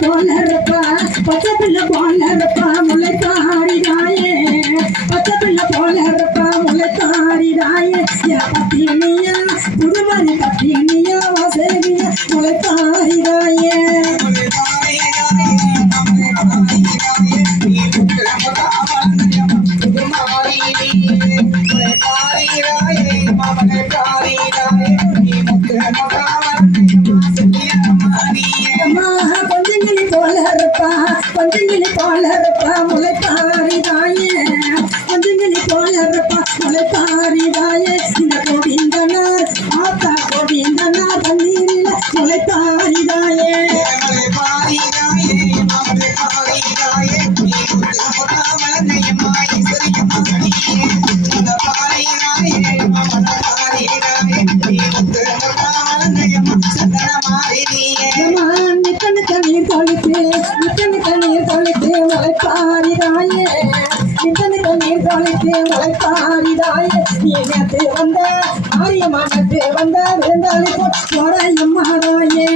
போல இருப்பா பச்சை பிள்ளை போல இருப்பா முளைத்தாரிதாயே பச்சை பிள்ளை போல இருப்பா முளைத்தாரிதாயே என் பத்தினியா புதுமணி பத்தினியா வசதியா முளைத்தாரிதாயே கொஞ்சங்கிளி போல இருப்பா கொஞ்சங்கிளி போல இருப்பா முளைப்பாரிதாயே கொஞ்சங்கிளி போல இருப்பா முளைப்பாரிதாயே இந்த கோவிந்தனார் ஆத்தா கோவிந்தனார் தண்ணீரில முளைப்பாரிதாயே நீர் தொலைத்து முளைப்பாரிதாயே நீர் தொலைத்து முளைப்பாரிதாயே நீ நேற்று வந்த ஆரியமானத்து வந்த விருந்தாளி போறையும் மாதாயே